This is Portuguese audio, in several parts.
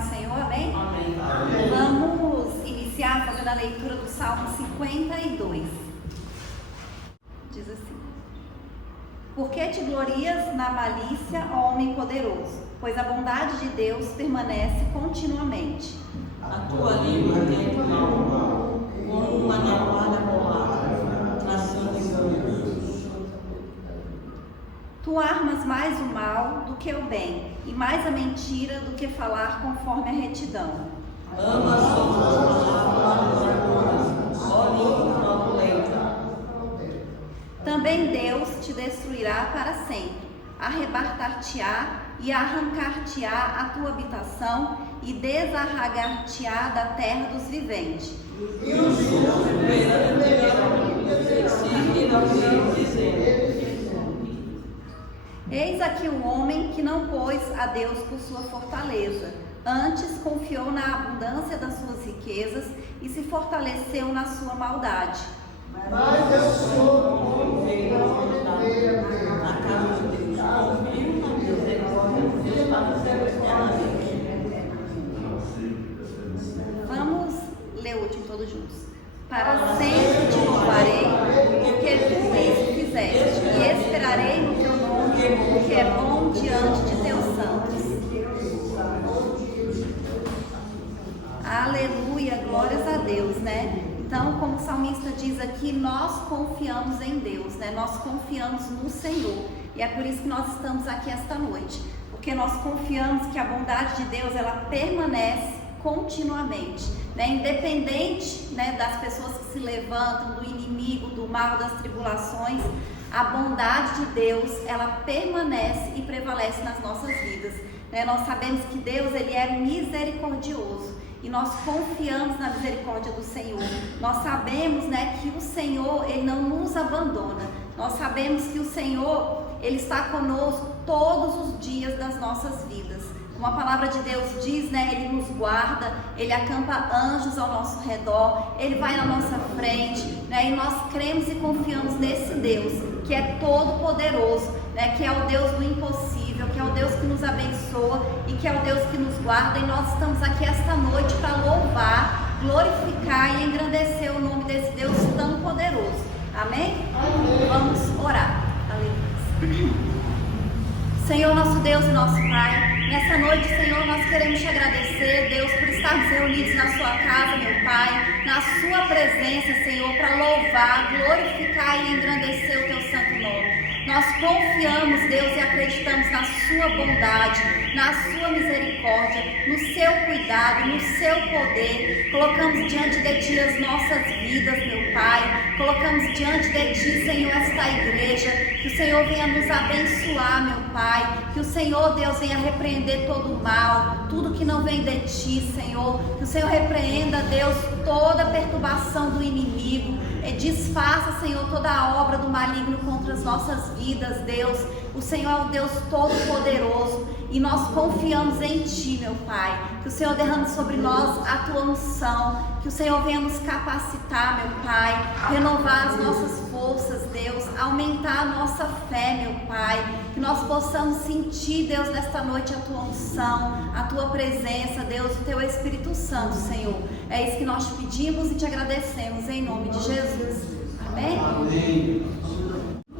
do Senhor, amém? Amém. Vamos iniciar fazendo a leitura do Salmo 52. Diz assim: Por que te glorias na malícia, ó homem poderoso? Pois a bondade de Deus permanece continuamente. A tua língua tem mal, como uma navalha molada, traçando engano. Tu armas mais o mal do que o bem, e mais a mentira do que falar conforme a retidão. Amas as tuas palavras, ó língua fraudulenta. Também Deus te destruirá para sempre, arrebatar-te-á e arrancar-te-á a tua habitação e desarraigar-te-á da terra dos viventes. E os justos verão e não dirão dizendo: Eis aqui o homem que não pôs a Deus por sua fortaleza, antes confiou na abundância das suas riquezas e se fortaleceu na sua maldade. Mas eu sou na casa de Deus, confio na misericórdia de Deus para sempre eternamente. Vamos ler o último todos juntos. Para sempre te louvarei, porque tu isso fizeste, e esperarei no teu nome, porque é bom diante de teus santos. Aleluia, glórias a Deus, né? Então, como o salmista diz aqui, nós confiamos em Deus, né? Nós confiamos no Senhor. E é por isso que nós estamos aqui esta noite. Porque nós confiamos que a bondade de Deus, ela permanece continuamente, né? Independente, né, das pessoas que se levantam, do inimigo, do mal, das tribulações, a bondade de Deus, ela permanece e prevalece nas nossas vidas, né? Nós sabemos que Deus, ele é misericordioso. E nós confiamos na misericórdia do Senhor. Nós sabemos, né, que o Senhor, ele não nos abandona. Nós sabemos que o Senhor, ele está conosco todos os dias das nossas vidas. Como a palavra de Deus diz, né, ele nos guarda, ele acampa anjos ao nosso redor, ele vai na nossa frente, né, e nós cremos e confiamos nesse Deus, que é todo poderoso, né, que é o Deus do impossível, que é o Deus que nos abençoa e que é o Deus que nos guarda. E nós estamos aqui esta noite para louvar, glorificar e engrandecer o nome desse Deus tão poderoso. Amém? Amém. Vamos orar. Aleluia. Senhor, nosso Deus e nosso Pai, nessa noite, Senhor, nós queremos te agradecer, Deus, por estarmos reunidos na sua casa, meu Pai, na sua presença, Senhor, para louvar, glorificar e engrandecer o teu santo nome. Nós confiamos, Deus, e acreditamos na sua bondade, na sua misericórdia, no seu cuidado, no seu poder. Colocamos diante de Ti as nossas vidas, meu Pai. Colocamos diante de Ti, Senhor, esta igreja. Que o Senhor venha nos abençoar, meu Pai. Que o Senhor, Deus, venha repreender todo o mal, tudo que não vem de Ti, Senhor. Que o Senhor repreenda, Deus, toda perturbação do inimigo. E desfaça, Senhor, toda a obra do maligno contra as nossas vidas, Deus. O Senhor é o Deus todo-poderoso e nós confiamos em Ti, meu Pai. Que o Senhor derrame sobre nós a Tua unção, que o Senhor venha nos capacitar, meu Pai, renovar as nossas forças, Deus, aumentar a nossa fé, meu Pai. Que nós possamos sentir, Deus, nesta noite a Tua unção, a Tua presença, Deus, o Teu Espírito Santo, Senhor. É isso que nós te pedimos e te agradecemos em nome de Jesus. Amém? Amém.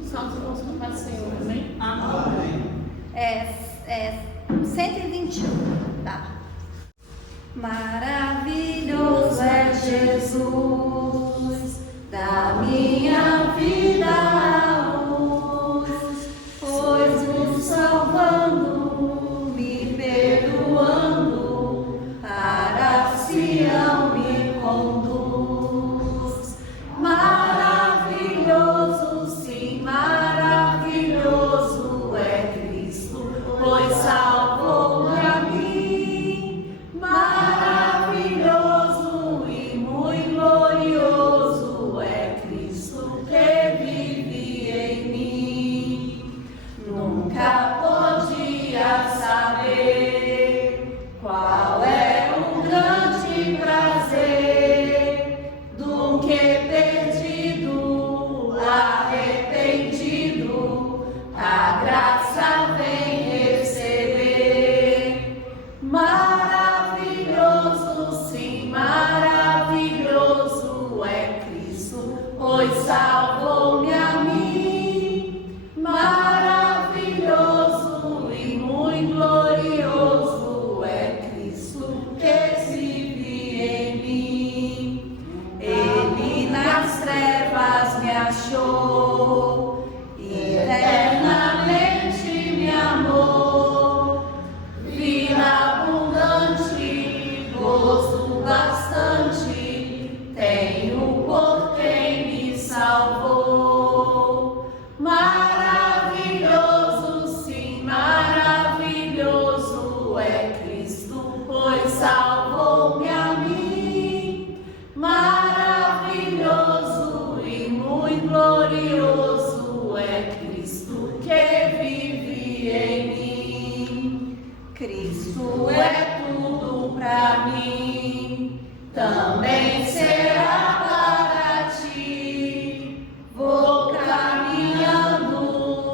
Salmos do nosso Pai do Senhor, amém? Amém. 121, tá? Maravilhoso é Jesus, da minha vida a luz, pois nos salvando, me perdoando, para Sião me conduz. Maravilhoso, sim, maravilhoso é Cristo, pois salvou-me a mim. Maravilhoso e muito glorioso é Cristo que Cristo é tudo pra mim, também será para ti. Vou caminhando,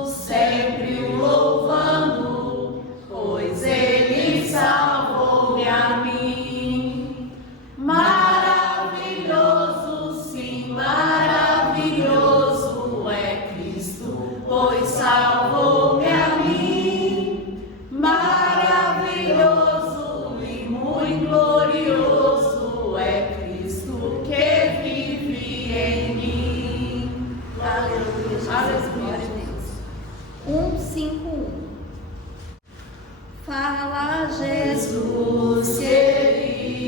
sempre o louvando, pois Ele salvou-me a mim. Maravilhoso, sim, maravilhoso é Cristo, pois salvou-me a mim. Maravilhoso e muito glorioso é Cristo que vive em mim. Aleluia, Jesus, glória a Deus. 151. Fala, Jesus querido,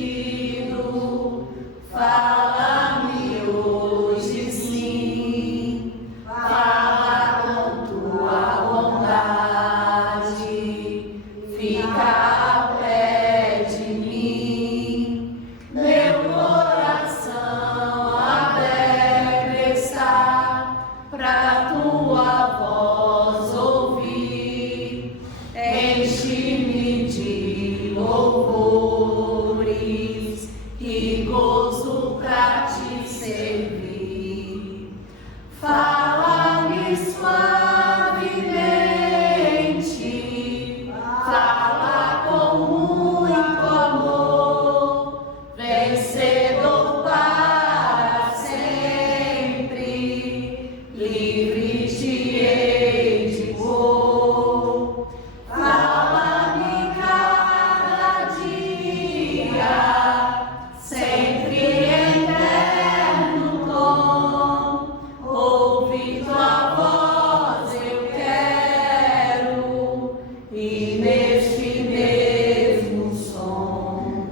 fala-me hoje sim, fala com tua bondade, fica ao pé de mim, meu coração aberto está pra tua voz ouvir, enche-me de louvores e gozo pra te servir. Fala-me suavemente, fala com muito amor, vencedor para sempre, livre te hei de pôr. Fala-me cada dia, sempre em eterno tom, ouvi tua voz eu quero, e neste mesmo som,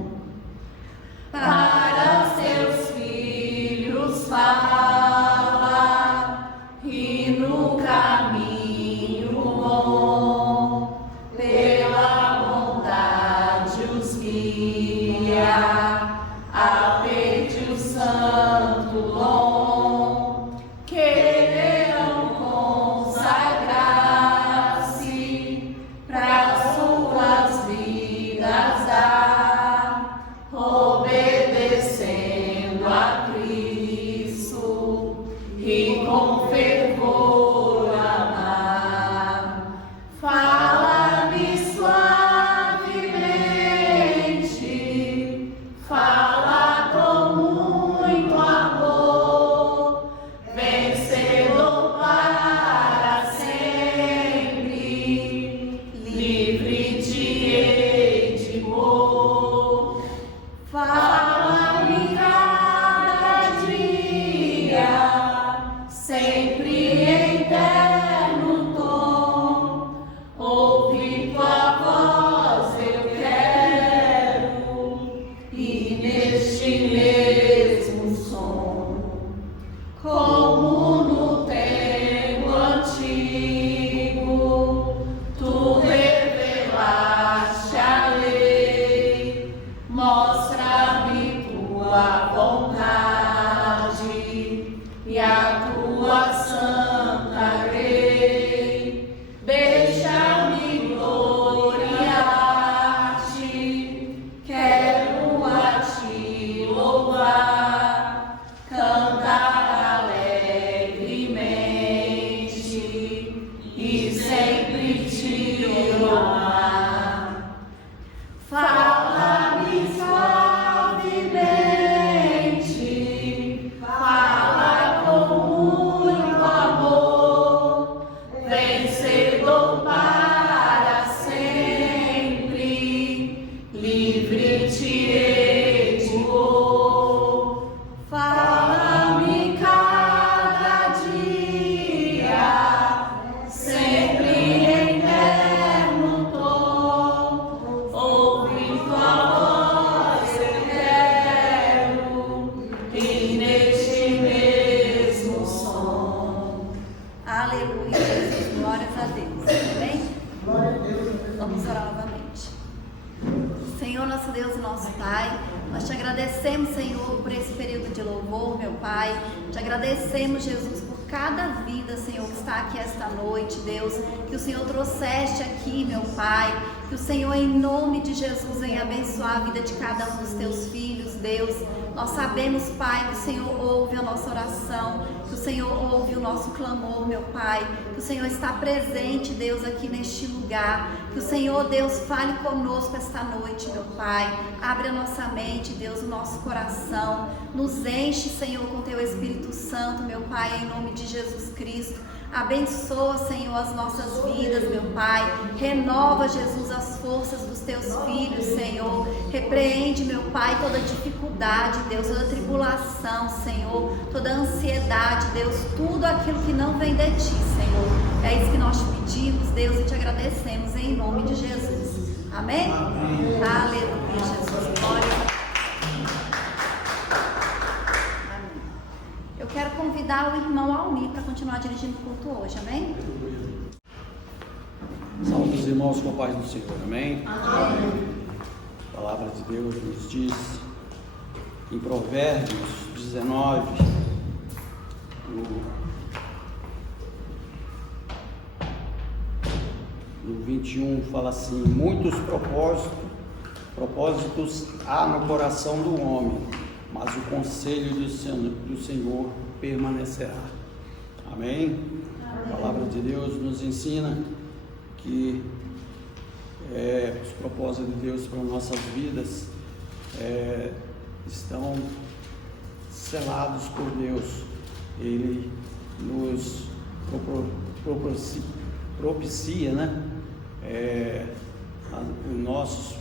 para os teus filhos fala, e no caminho bom, pela bondade os guia, aperte o santo dom, quererão consagrar-se para suas vidas dar, obedecendo a Cristo e com fervor amar. Fala-me suavemente, fala com muito amor, vencedor para sempre, livre te hei de pôr. Fala-me cada dia, sempre em eterno tom, ouvir tua voz eu quero, e neste mesmo som, como no tempo antigo, tu revelaste a lei, mostra-me tua vontade e a tua santa grei, deixa-me gloriar-te, quero a ti louvar, cantar alegremente e sempre te amar. Fala-me suavemente, fala com muito amor, vencedor para sempre, livre te hei de pôr. Fala-me cada dia, sempre em eterno tom, ouvir tua voz eu quero, e neste mesmo som. Aleluia, Jesus, glórias a Deus. Amém? Vamos orar novamente. Senhor, nosso Deus e nosso Pai, nós te agradecemos, Senhor, por esse período de louvor, meu Pai. Te agradecemos, Jesus, por cada vida, Senhor, que está aqui esta noite, Deus, que o Senhor trouxeste aqui, meu Pai, Que o Senhor, em nome de Jesus, venha abençoar a vida de cada um dos teus filhos, Deus. Nós sabemos, Pai, que o Senhor ouve a nossa oração, que o Senhor ouve o nosso clamor, meu Pai, que o Senhor está presente, Deus, aqui neste lugar, que o Senhor, Deus, fale conosco esta noite, meu Pai, abre a nossa mente, Deus, o nosso coração, nos enche, Senhor, com teu Espírito Santo, meu Pai, em nome de Jesus Cristo. Abençoa, Senhor, as nossas vidas, meu Pai. Renova, Jesus, as forças dos teus filhos, Senhor. Repreende, meu Pai, toda dificuldade, Deus, toda tribulação, Senhor, toda ansiedade, Deus, tudo aquilo que não vem de Ti, Senhor. É isso que nós te pedimos, Deus, e te agradecemos em nome de Jesus. Amém? Amém. Aleluia, Jesus. Glória. Eu quero convidar o irmão Almir para continuar dirigindo o culto hoje, amém? Saúde os irmãos com a paz do Senhor, amém? Amém. A palavra de Deus nos diz em Provérbios 19, no 21, fala assim: muitos propósitos há no coração do homem, mas o conselho do Senhor permanecerá. Amém? A palavra de Deus nos ensina que os propósitos de Deus para nossas vidas estão selados por Deus. Ele nos propicia, né? Os nossos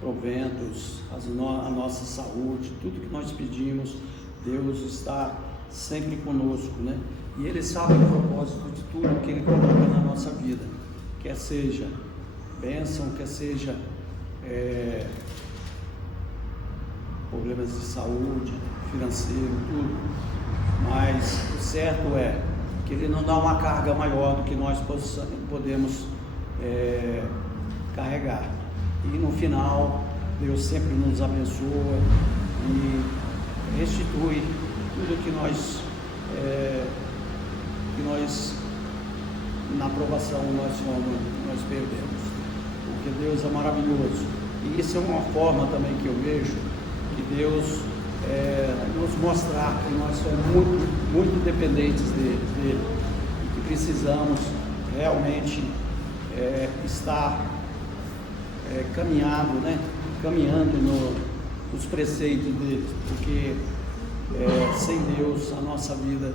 proventos, a nossa saúde, tudo que nós pedimos, Deus está sempre conosco, né? E Ele sabe o propósito de tudo que Ele coloca na nossa vida, quer seja bênção, quer seja problemas de saúde, financeiro, tudo. Mas o certo é que Ele não dá uma carga maior do que nós podemos carregar. E no final, Deus sempre nos abençoa e restitui tudo que nós na aprovação nós perdemos. Porque Deus é maravilhoso. E isso é uma forma também que eu vejo que Deus nos mostrar que nós somos muito, muito dependentes dele e que precisamos realmente estar caminhando nos preceitos dele, porque sem Deus a nossa vida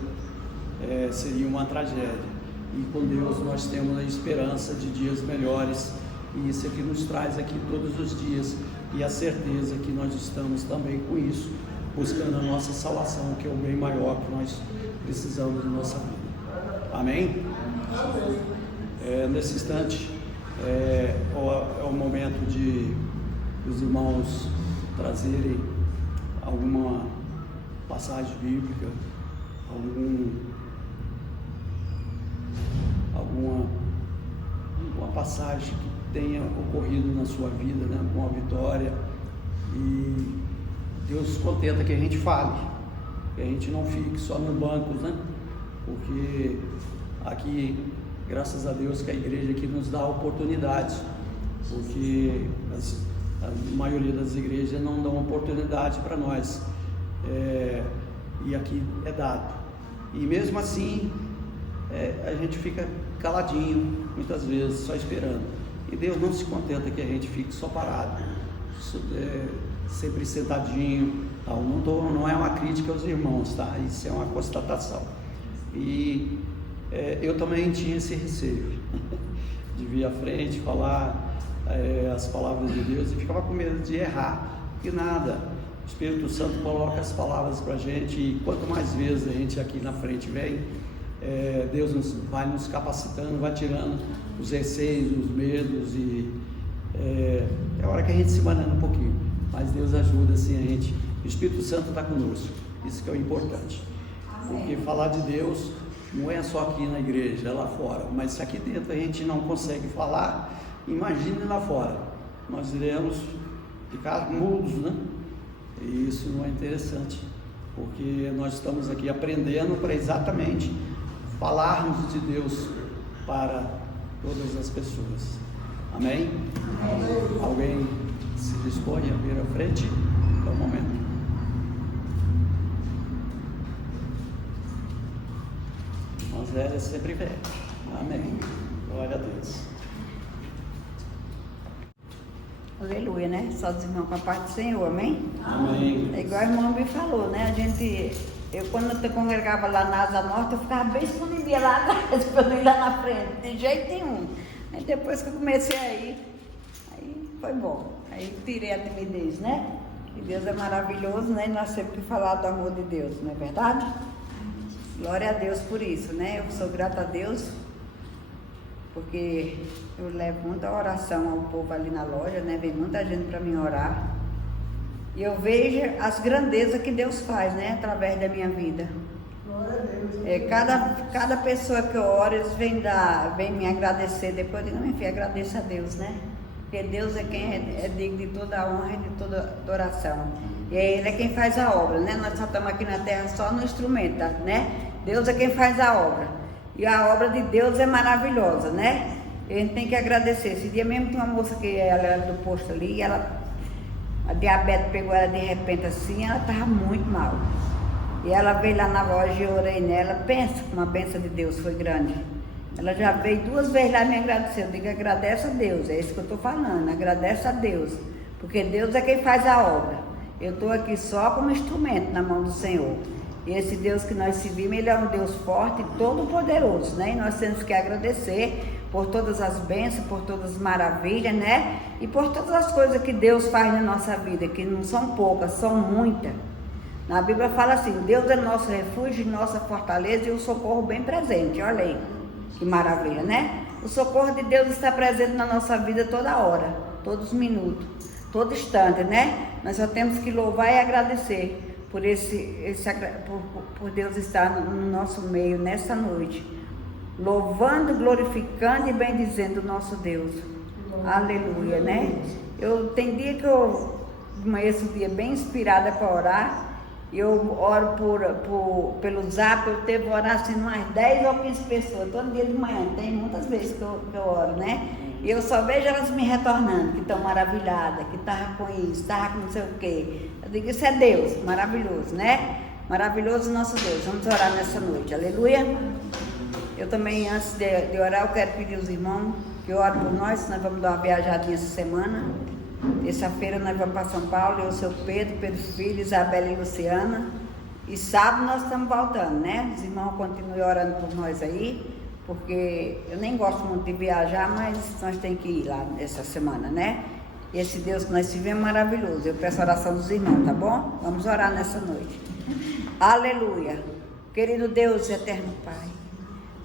seria uma tragédia, e com Deus nós temos a esperança de dias melhores, e isso é que nos traz aqui todos os dias, e a certeza que nós estamos também com isso, buscando a nossa salvação, que é o bem maior que nós precisamos na nossa vida. Amém? Nesse instante é o momento de os irmãos trazerem alguma passagem bíblica, alguma passagem que tenha ocorrido na sua vida, né, com a vitória, e Deus contenta que a gente fale, que a gente não fique só no banco, né, porque aqui, graças a Deus, que a igreja aqui nos dá oportunidades, porque a maioria das igrejas não dão oportunidade para nós, e aqui é dado, e mesmo assim a gente fica caladinho, muitas vezes, só esperando, e Deus não se contenta que a gente fique só parado, sempre sentadinho, tal. Não é uma crítica aos irmãos, tá? Isso é uma constatação, e eu também tinha esse receio de vir à frente, falar as palavras de Deus, e ficava com medo de errar, e nada, o Espírito Santo coloca as palavras para a gente, e quanto mais vezes a gente aqui na frente vem, Deus vai nos capacitando, vai tirando os receios, os medos, e é hora que a gente se banana um pouquinho, mas Deus ajuda assim a gente, o Espírito Santo está conosco, isso que é o importante, porque falar de Deus não é só aqui na igreja, é lá fora, mas se aqui dentro a gente não consegue falar, imagine lá fora, nós iremos ficar mudos, né? E isso não é interessante, porque nós estamos aqui aprendendo para exatamente falarmos de Deus para todas as pessoas. Amém? Alguém se dispõe a vir à frente? É o momento. Mas velha sempre velha. Amém. Glória a Deus. Aleluia, né? Só os irmãos com a paz do Senhor, amém? Amém. É igual a irmã me falou, né? Eu quando eu congregava lá na Asa Norte, eu ficava bem escondidinha lá atrás, para não ir lá na frente, de jeito nenhum. Aí depois que eu comecei a ir, aí foi bom. Aí tirei a timidez, né? Que Deus é maravilhoso, né? E nós sempre falar do amor de Deus, não é verdade? Glória a Deus por isso, né? Eu sou grata a Deus, porque eu levo muita oração ao povo ali na loja, né? Vem muita gente para mim orar. E eu vejo as grandezas que Deus faz, né? Através da minha vida. Cada pessoa que eu oro, eles vêm me agradecer. Depois eu digo, minha filha, agradeça a Deus, né? Porque Deus é quem é digno de toda a honra e de toda adoração. E Ele é quem faz a obra, né? Nós só estamos aqui na terra só no instrumento, né? Deus é quem faz a obra. E a obra de Deus é maravilhosa, né? A gente tem que agradecer. Esse dia mesmo tinha uma moça que ela era do posto ali, e a diabetes pegou ela de repente assim, ela estava muito mal. E ela veio lá na loja e eu orei nela. Pensa que uma bênção de Deus foi grande. Ela já veio 2 vezes lá me agradecer. Eu digo, agradece a Deus, é isso que eu estou falando, agradece a Deus. Porque Deus é quem faz a obra. Eu estou aqui só como instrumento na mão do Senhor. E esse Deus que nós servimos, Ele é um Deus forte e todo-poderoso, né? E nós temos que agradecer por todas as bênçãos, por todas as maravilhas, né? E por todas as coisas que Deus faz na nossa vida, que não são poucas, são muitas. Na Bíblia fala assim, Deus é nosso refúgio, nossa fortaleza e o socorro bem presente. Olha aí, que maravilha, né? O socorro de Deus está presente na nossa vida toda hora, todos os minutos, todo instante, né? Nós só temos que louvar e agradecer por Deus estar no nosso meio nessa noite, louvando, glorificando e bendizendo o nosso Deus. Aleluia, né? Tem dia que eu amanheço o dia bem inspirada para orar. Eu oro pelo Zap, eu devo orar assim umas 10 ou 15 pessoas, todo dia de manhã, tem muitas vezes que eu oro, né? E eu só vejo elas me retornando, que estão maravilhadas, que estavam com isso, estavam com não sei o quê. Eu digo, isso é Deus, maravilhoso, né? Maravilhoso nosso Deus. Vamos orar nessa noite, aleluia. Eu também, antes de orar, eu quero pedir aos irmãos que orem por nós vamos dar uma viajadinha essa semana. Terça-feira nós vamos para São Paulo, eu, o seu Pedro Filho, Isabela e Luciana. E sábado nós estamos voltando, né? Os irmãos continuem orando por nós aí, porque eu nem gosto muito de viajar, mas nós temos que ir lá essa semana, né? E esse Deus que nós tivemos é maravilhoso. Eu peço a oração dos irmãos, tá bom? Vamos orar nessa noite. Aleluia. Querido Deus, eterno Pai,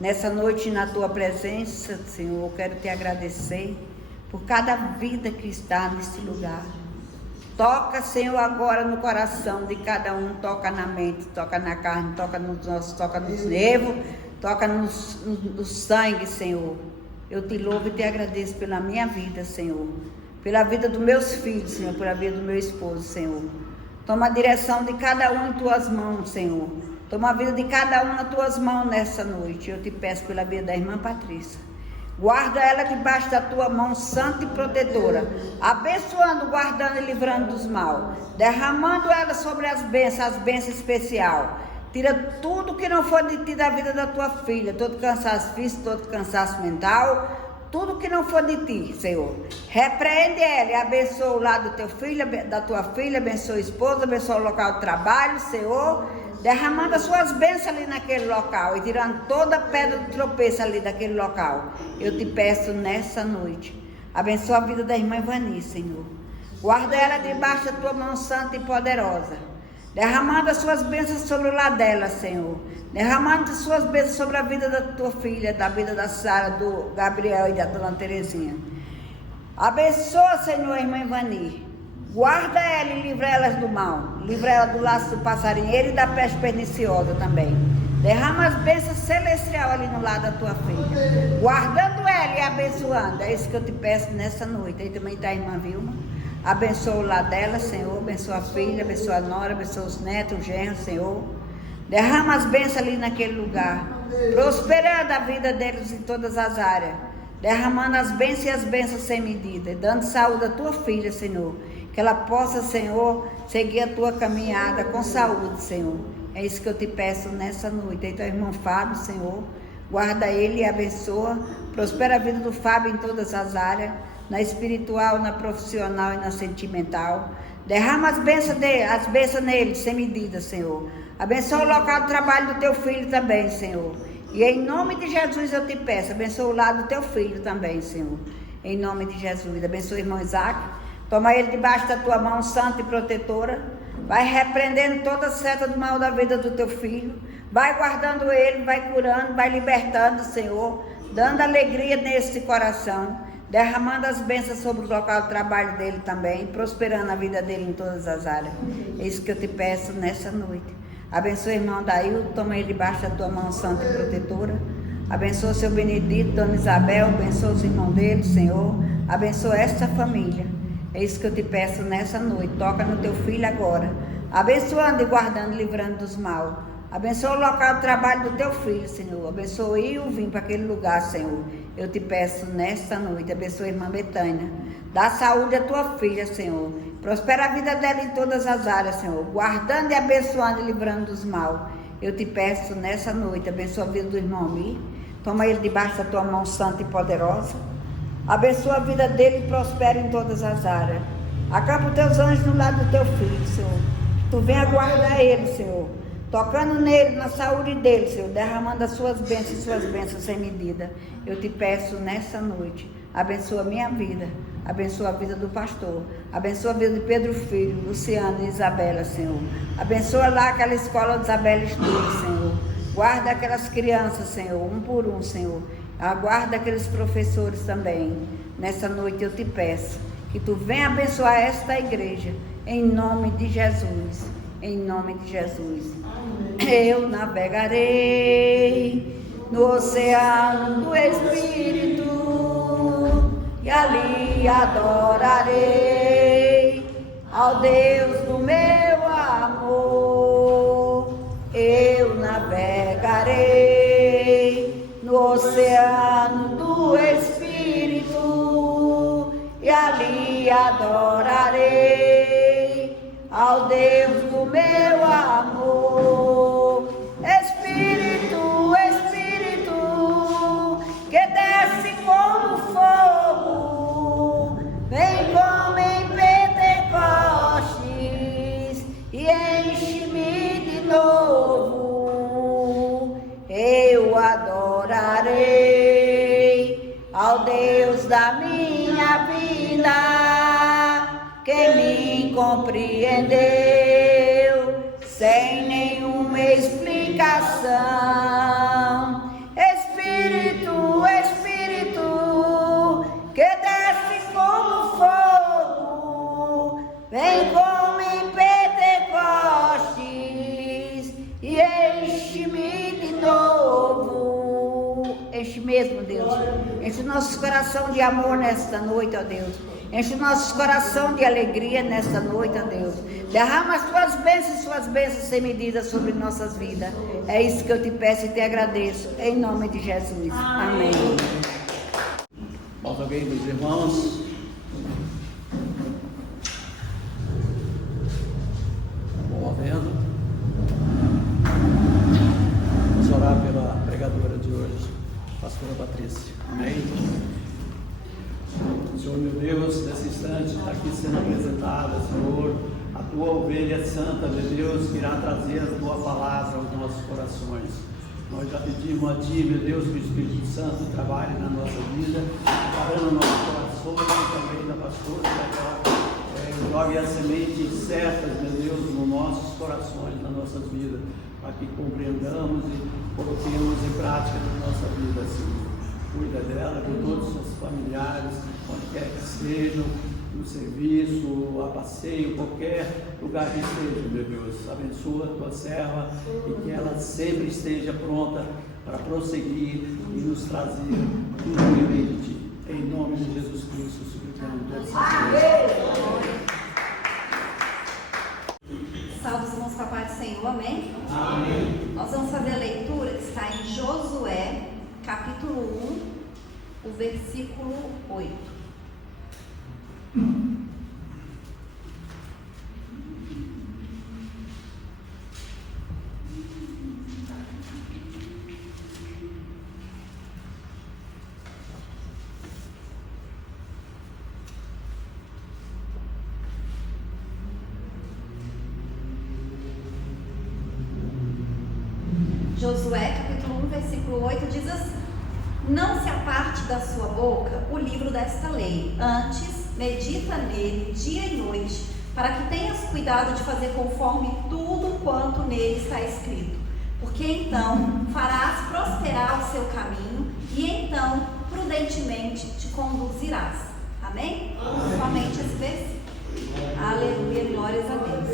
nessa noite na Tua presença, Senhor, eu quero Te agradecer por cada vida que está nesse lugar. Toca, Senhor, agora no coração de cada um, toca na mente, toca na carne, toca nos nossos, toca nos nervos, toca no sangue, Senhor. Eu Te louvo e Te agradeço pela minha vida, Senhor, pela vida dos meus filhos, Senhor, pela vida do meu esposo, Senhor. Toma a direção de cada um em Tuas mãos, Senhor. Toma a vida de cada um nas Tuas mãos nessa noite. Eu Te peço pela vida da irmã Patrícia. Guarda ela debaixo da Tua mão santa e protetora, abençoando, guardando e livrando dos mal, derramando ela sobre as bênçãos especiais. Tira tudo que não for de Ti da vida da Tua filha, todo cansaço físico, todo cansaço mental, tudo que não for de Ti, Senhor. Repreende ela e abençoa o lado do teu filho, da Tua filha, abençoa a esposa, abençoa o local de trabalho, Senhor. Derramando as Suas bênçãos ali naquele local e tirando toda a pedra de tropeço ali daquele local. Eu Te peço nessa noite, abençoa a vida da irmã Ivani, Senhor. Guarda ela debaixo da Tua mão santa e poderosa. Derramando as Suas bênçãos sobre o lado dela, Senhor. Derramando as Suas bênçãos sobre a vida da Tua filha, da vida da Sara, do Gabriel e da Dona Terezinha. Abençoa, Senhor, a irmã Ivani. Guarda ela e livra elas do mal. Livra ela do laço do passarinheiro e da peste perniciosa também. Derrama as bênçãos celestiais ali no lado da Tua filha. Guardando ela e abençoando. É isso que eu Te peço nessa noite. Aí também está a irmã Vilma. Abençoa o lado dela, Senhor. Abençoa a filha, abençoa a nora, abençoa os netos, os genros, Senhor. Derrama as bênçãos ali naquele lugar. Prosperando a vida deles em todas as áreas. derramando as bênçãos e as bênçãos sem medida, dando saúde à tua filha, Senhor, que ela possa, Senhor, seguir a tua caminhada com saúde, Senhor. É isso que eu te peço nessa noite. Então, irmão Fábio, Senhor, guarda ele e abençoa, prospera a vida do Fábio em todas as áreas, na espiritual, na profissional e na sentimental. Derrama as bênçãos nele, sem medida, Senhor. Abençoa o local do trabalho do teu filho também, Senhor. E em nome de Jesus eu te peço, abençoa o lado do teu filho também, Senhor. Em nome de Jesus, abençoa o irmão Isaac. Toma ele debaixo da tua mão santa e protetora. Vai repreendendo toda seta do mal da vida do teu filho. Vai guardando ele, vai curando, vai libertando, Senhor. Dando alegria nesse coração. Derramando as bênçãos sobre o local do trabalho dele também. Prosperando a vida dele em todas as áreas. É isso que eu te peço nessa noite. Abençoa o irmão Dailton, toma ele debaixo da tua mão santa e protetora. Abençoa o seu Benedito, Dona Isabel, abençoa os irmãos dele, Senhor. Abençoa esta família. É isso que eu te peço nessa noite. Toca no teu filho agora. Abençoando e guardando, livrando dos mal. Abençoa o local do trabalho do teu filho, Senhor. Abençoa eu vim para aquele lugar, Senhor. Eu te peço nesta noite. Abençoa a irmã Betânia. Dá saúde à tua filha, Senhor. Prospera a vida dela em todas as áreas, Senhor. Guardando e abençoando e livrando dos mal. Eu te peço nessa noite. Abençoa a vida do irmão Mir. Toma ele debaixo da tua mão santa e poderosa. Abençoa a vida dele e prospera em todas as áreas. Acampa os teus anjos no lado do teu filho, Senhor. Tu venha guardar ele, Senhor. Tocando nele, na saúde dele, Senhor. Derramando as suas bênçãos sem medida. Eu te peço nessa noite. Abençoa a minha vida. Abençoa a vida do pastor. Abençoa a vida de Pedro Filho, Luciano e Isabela, Senhor. Abençoa lá aquela escola de Isabela estuda, Senhor. Guarda aquelas crianças, Senhor, um por um, Senhor. Aguarda aqueles professores também. Nessa noite eu te peço que tu venha abençoar esta igreja. Em nome de Jesus. Em nome de Jesus. Eu navegarei no oceano do Espírito e ali adorarei ao Deus do meu amor. Eu navegarei no oceano do Espírito e ali adorarei ao Deus do meu amor. Espírito, Espírito, que desce como fogo, vem como em Pentecostes e enche-me de novo. Eu adorarei ao Deus da minha vida, que me compreendeu sem nenhuma explicação. Espírito, Espírito, que desce como fogo, vem como em Pentecostes e enche-me de novo. Enche mesmo, Deus. Enche nossos corações de amor nesta noite, ó Deus. Enche nossos corações de alegria nesta noite, ó Deus. Derrama as tuas bênçãos sem medida sobre nossas vidas. É isso que eu te peço e te agradeço. Em nome de Jesus. Amém. Falta alguém dos irmãos? Bom, vendo? Vamos orar pela pregadora de hoje, pastora Patrícia. Amém? Senhor meu Deus, nesse instante está aqui sendo apresentada, Senhor, a tua ovelha santa, meu Deus, que irá trazer a tua palavra aos nossos corações. Nós já pedimos a ti, meu Deus, que o Espírito Santo trabalhe na nossa vida, parando nossos corações e também da pastora, que ela jogue as sementes certas, meu Deus, nos nossos corações, nas nossas vidas, para que compreendamos e coloquemos em prática na nossa vida, Senhor. Cuida dela, de todos os seus familiares, onde quer que estejam, no serviço, a passeio, qualquer lugar que esteja, meu Deus. Abençoa a tua serva e que ela sempre esteja pronta para prosseguir e nos trazer tudo que vem de ti. Em nome de Jesus Cristo, suplicando todas essas coisas. Salve os irmãos, papai do Senhor, amém? Amém. Nós vamos fazer a leitura que está em Josué, capítulo 1, o versículo 8. Josué, capítulo 1, versículo 8, diz assim: não se aparte da sua boca o livro desta lei, antes medita nele dia e noite, para que tenhas cuidado de fazer conforme tudo quanto nele está escrito, porque então farás prosperar o seu caminho e então prudentemente te conduzirás. Amém? Somente esse versículo. Aleluia, glórias a Deus.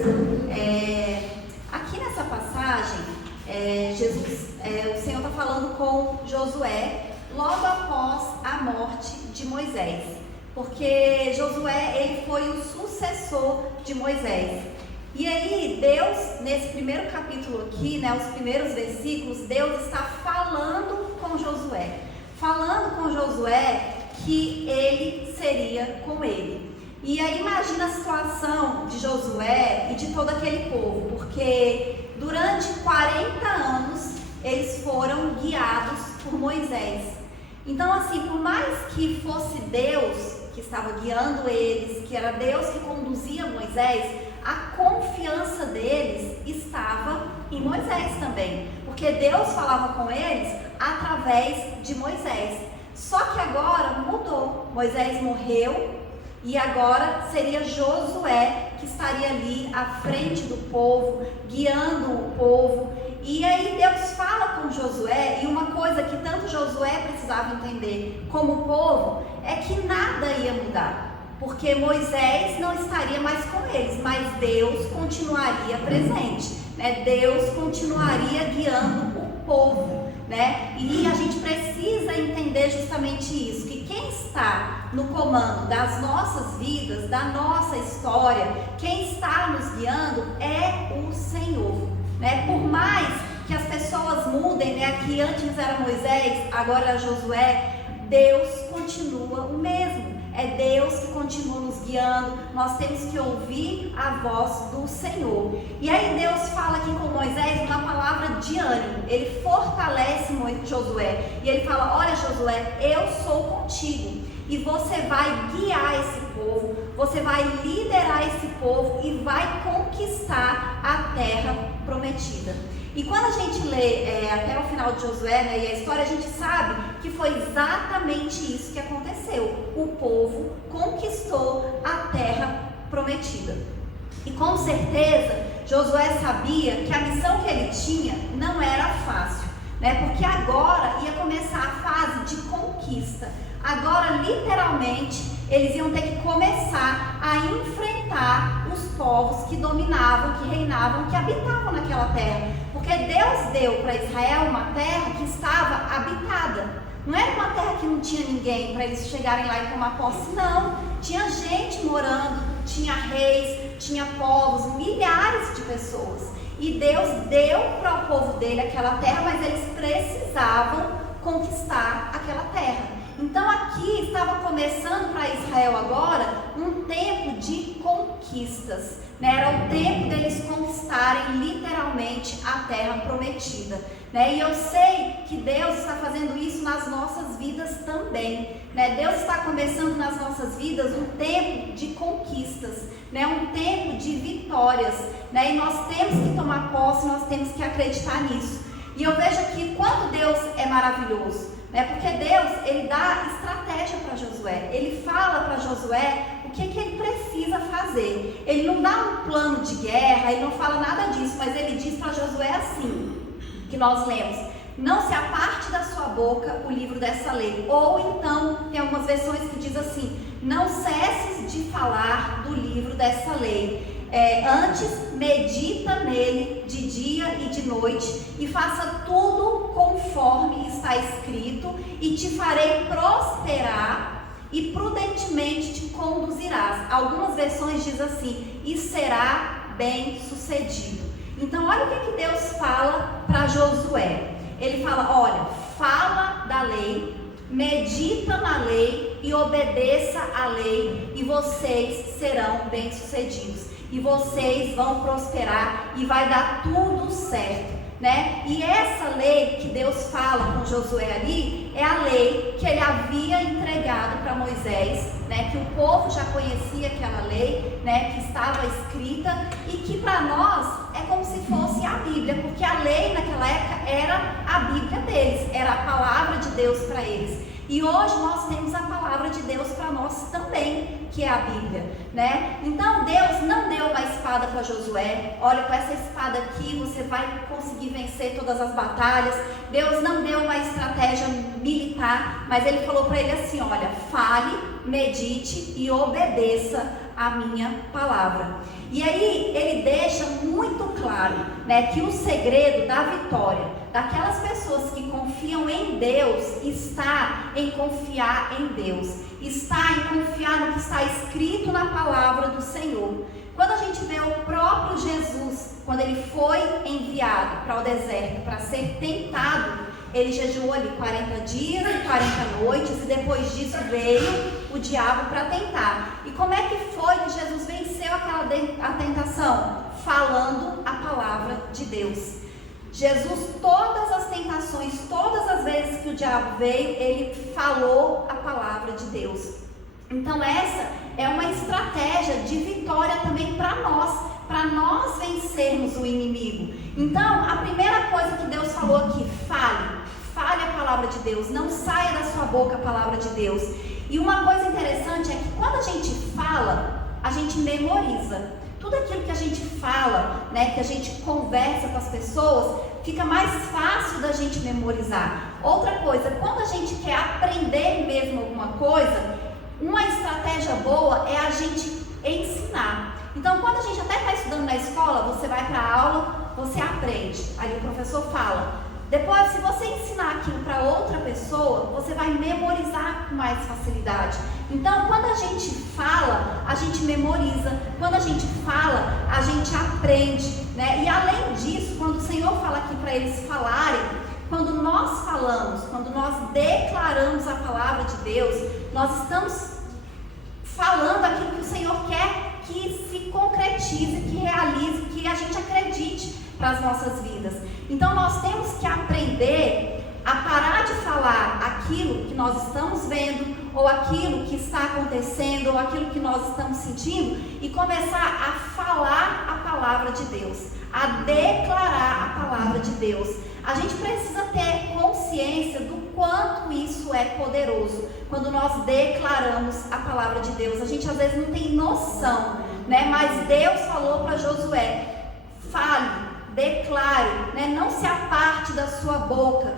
Aqui nessa passagem, o Senhor está falando com Josué logo após a morte de Moisés, porque Josué ele foi o sucessor de Moisés. E aí Deus, nesse primeiro capítulo aqui, os primeiros versículos, Deus está falando com Josué que ele seria com ele. E aí imagina a situação de Josué e de todo aquele povo, porque durante 40 anos eles foram guiados por Moisés. Então assim, por mais que fosse Deus que estava guiando eles, que era Deus que conduzia Moisés, a confiança deles estava em Moisés também, porque Deus falava com eles através de Moisés. Só que agora mudou, Moisés morreu, e agora seria Josué que estaria ali à frente do povo, guiando o povo. E aí Deus fala com Josué, e uma coisa que tanto Josué precisava entender como o povo, é que nada ia mudar, porque Moisés não estaria mais com eles, mas Deus continuaria presente, Deus continuaria guiando o povo, E a gente precisa entender justamente isso, que quem está no comando das nossas vidas, da nossa história, quem está nos guiando é o Senhor, Por mais que as pessoas mudem, que antes era Moisés, agora é Josué, Deus continua o mesmo. É Deus que continua nos guiando, nós temos que ouvir a voz do Senhor. E aí Deus fala aqui com Moisés uma palavra de ânimo, ele fortalece Josué, e ele fala: olha Josué, eu sou contigo, e você vai guiar esse povo, você vai liderar esse povo e vai conquistar a terra prometida. E quando a gente lê até o final de Josué, e a história, a gente sabe que foi exatamente isso que aconteceu. O povo conquistou a terra prometida. E com certeza, Josué sabia que a missão que ele tinha não era fácil, Porque agora ia começar a fase de conquista. Agora, literalmente, eles iam ter que começar a enfrentar os povos que dominavam, que reinavam, que habitavam naquela terra. Porque Deus deu para Israel uma terra que estava habitada. Não era uma terra que não tinha ninguém para eles chegarem lá e tomar posse, não. Tinha gente morando, tinha reis, tinha povos, milhares de pessoas. E Deus deu para o povo dele aquela terra, mas eles precisavam conquistar aquela terra. Então aqui estava começando para Israel agora um tempo de conquistas, Era o tempo deles conquistarem literalmente a terra prometida, E eu sei que Deus está fazendo isso nas nossas vidas também, Deus está começando nas nossas vidas um tempo de conquistas, Um tempo de vitórias, E nós temos que tomar posse, nós temos que acreditar nisso. E eu vejo que quando Deus é maravilhoso, porque Deus, ele dá estratégia para Josué, ele fala para Josué o que ele precisa fazer. Ele não dá um plano de guerra, ele não fala nada disso, mas ele diz para Josué assim, que nós lemos: não se aparte da sua boca o livro dessa lei. Ou então, tem algumas versões que diz assim: não cesses de falar do livro dessa lei. Antes medita nele de dia e de noite, e faça tudo conforme está escrito, e te farei prosperar, e prudentemente te conduzirás. Algumas versões diz assim: e será bem sucedido. Então olha o que Deus fala para Josué. Ele fala: olha, fala da lei, medita na lei e obedeça à lei, e vocês serão bem-sucedidos, e vocês vão prosperar, e vai dar tudo certo, né? E essa lei que Deus fala com Josué ali, é a lei que ele havia entregado para Moisés, né? Que o povo já conhecia aquela lei, né? Que estava escrita, e que para nós é como se fosse a Bíblia, porque a lei naquela época era a Bíblia deles, era a palavra de Deus para eles. E hoje nós temos a palavra de Deus para nós também, que é a Bíblia, né? Então Deus não deu uma espada para Josué. Olha, com essa espada aqui você vai conseguir vencer todas as batalhas. Deus não deu uma estratégia militar, mas ele falou para ele assim: olha, fale, medite e obedeça a minha palavra. E aí ele deixa muito claro, né, que o segredo da vitória daquelas pessoas que confiam em Deus está em confiar em Deus, está em confiar no que está escrito na palavra do Senhor. Quando a gente vê o próprio Jesus, quando ele foi enviado para o deserto para ser tentado, ele jejuou ali 40 dias e 40 noites, e depois disso veio o diabo para tentar. E como é que foi que Jesus venceu a tentação? Falando a palavra de Deus. Jesus, todas as tentações, todas as vezes que o diabo veio, ele falou a palavra de Deus. Então essa é uma estratégia de vitória também para nós vencermos o inimigo. Então a primeira coisa que Deus falou aqui: fale a palavra de Deus, não saia da sua boca a palavra de Deus. E uma coisa interessante é que quando a gente fala, a gente memoriza. Tudo aquilo que a gente fala, né, que a gente conversa com as pessoas, fica mais fácil da gente memorizar. Outra coisa, quando a gente quer aprender mesmo alguma coisa, uma estratégia boa é a gente ensinar. Então, quando a gente até está estudando na escola, você vai para a aula, você aprende. Aí o professor fala. Depois, se você ensinar aquilo para outra pessoa, você vai memorizar com mais facilidade. Então, quando a gente fala, a gente memoriza. Quando a gente fala, a gente aprende, né? E além disso, quando o Senhor fala aqui para eles falarem, quando nós falamos, quando nós declaramos a palavra de Deus, nós estamos falando aquilo que o Senhor quer que se concretize, que realize, que a gente acredite para as nossas vidas. Então nós temos que aprender a parar de falar aquilo que nós estamos vendo, ou aquilo que está acontecendo, ou aquilo que nós estamos sentindo, e começar a falar a palavra de Deus, a declarar a palavra de Deus. A gente precisa ter consciência do quanto isso é poderoso quando nós declaramos a palavra de Deus. A gente às vezes não tem noção, né? Mas Deus falou para Josué: fale, declare, né? Não se aparte da sua boca,